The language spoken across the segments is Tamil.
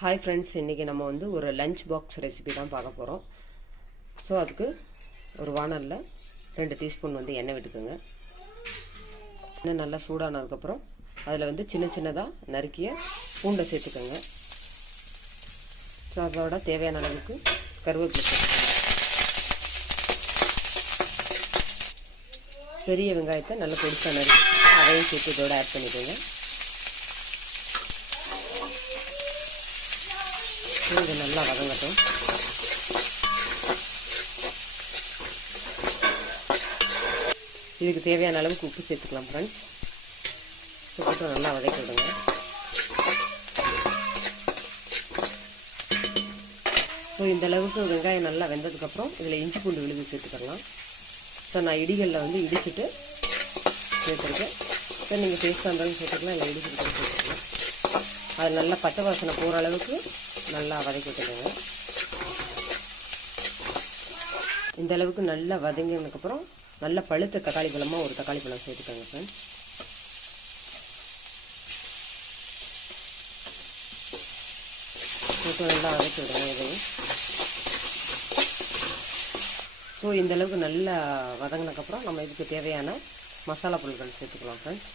ஹாய் ஃப்ரெண்ட்ஸ், இன்றைக்கி நம்ம வந்து ஒரு லஞ்ச் பாக்ஸ் ரெசிபி தான் பார்க்க போகிறோம். ஸோ அதுக்கு ஒரு வானலில் 2 டீஸ்பூன் வந்து எண்ணெய் விட்டுக்குங்க. எண்ணெய் நல்லா சூடானதுக்கப்புறம் அதில் வந்து சின்ன சின்னதாக நறுக்கிய பூண்டை சேர்த்துக்கோங்க. ஸோ அதோட தேவையான அளவுக்கு கருவேப்பிலை சேர்த்துக்கோங்க. பெரிய வெங்காயத்தை நல்லா பொடிசாக நறுக்கி அதையும் சேர்த்து இதோட ஆட் பண்ணிக்கோங்க. இது நல்லா வதங்கட்டும். இதுக்கு தேவையான அளவுக்கு உப்பு சேர்த்துக்கலாம் ஃப்ரெண்ட்ஸ். ஸோ போட்டு நல்லா வதக்கி விடுங்க. ஸோ இந்த அளவுக்கு வெங்காயம் நல்லா வெந்ததுக்கப்புறம் இதில் இஞ்சி பூண்டு விழுது சேர்த்துக்கலாம். ஸோ நான் இடிகளில் வந்து இடிச்சிட்டு சேர்த்துருக்கேன். ஸோ நீங்கள் பேஸ்ட்டாக இருந்தாலும் சேர்த்துக்கலாம், இல்லை இடிச்சிட்டு சேர்த்துக்கலாம். அது நல்லா பச்சை வாசனை போகிற அளவுக்கு நல்லா வதக்கி விட்டுக்கோங்க. இந்த அளவுக்கு நல்லா வதங்கினதுக்கப்புறம் நல்லா பழுத்த தக்காளி பழமாக ஒரு தக்காளி பழம் சேர்த்துக்கோங்க ஃப்ரெண்ட்ஸ். போட்டு நல்லா வதக்கி விடுங்க இதையும். ஸோ இந்த அளவுக்கு நல்லா வதங்கினதுக்கப்புறம் நம்ம இதுக்கு தேவையான மசாலா பொருட்கள் சேர்த்துக்கலாம் ஃப்ரெண்ட்ஸ்.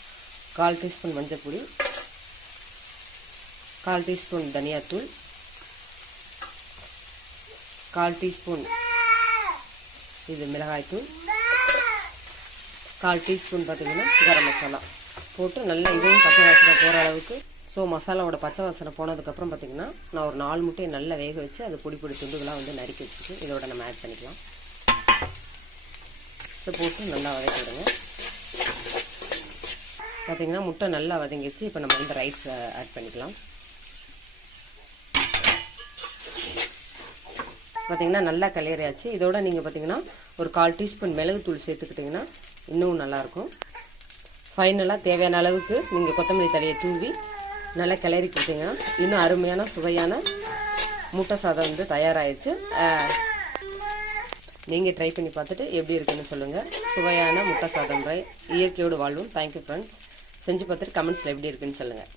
1/4 டீஸ்பூன் மஞ்சள் பொடி, 1/4 டீஸ்பூன் தனியாத்தூள், 1/4 டீஸ்பூன் இது மிளகாய்த்தூள், 1/4 டீஸ்பூன் பார்த்திங்கன்னா கரம் மசாலா போட்டு நல்லா இதையும் பச்சை வாசனை போகிற அளவுக்கு. ஸோ மசாலாவோட பச்சை வாசனை போனதுக்கப்புறம் பார்த்திங்கன்னா நான் ஒரு 4 முட்டையை நல்லா வேக வச்சு அது பொடி பொடி துண்டுகளாக வந்து நறுக்கி வச்சுட்டு இதோட நம்ம ஆட் பண்ணிக்கலாம். ஸோ போட்டு நல்லா வதக்கி விடுங்க. பார்த்திங்கன்னா முட்டை நல்லா வதங்கிடுச்சு. இப்போ நம்ம வந்து ரைஸ் ஆட் பண்ணிக்கலாம். பார்த்திங்கன்னா நல்லா கிளறியாச்சு. இதோட நீங்கள் பார்த்திங்கன்னா ஒரு 1/4 டீஸ்பூன் மிளகுத்தூள் சேர்த்துக்கிட்டிங்கன்னா இன்னும் நல்லாயிருக்கும். ஃபைனலாக தேவையான அளவுக்கு நீங்கள் கொத்தமல்லி தழையை தூவி நல்லா கிளறி கொடுத்தீங்கன்னா இன்னும் அருமையான சுவையான முட்டை சாதம் வந்து தயாராகிடுச்சு. நீங்கள் ட்ரை பண்ணி பார்த்துட்டு எப்படி இருக்குன்னு சொல்லுங்கள். சுவையான முட்டை சாதம் இயற்கையோடு வாழ்வோம். Thank you friends. செஞ்சு பார்த்துட்டு கமெண்ட்ஸில் எப்படி இருக்குன்னு சொல்லுங்கள்.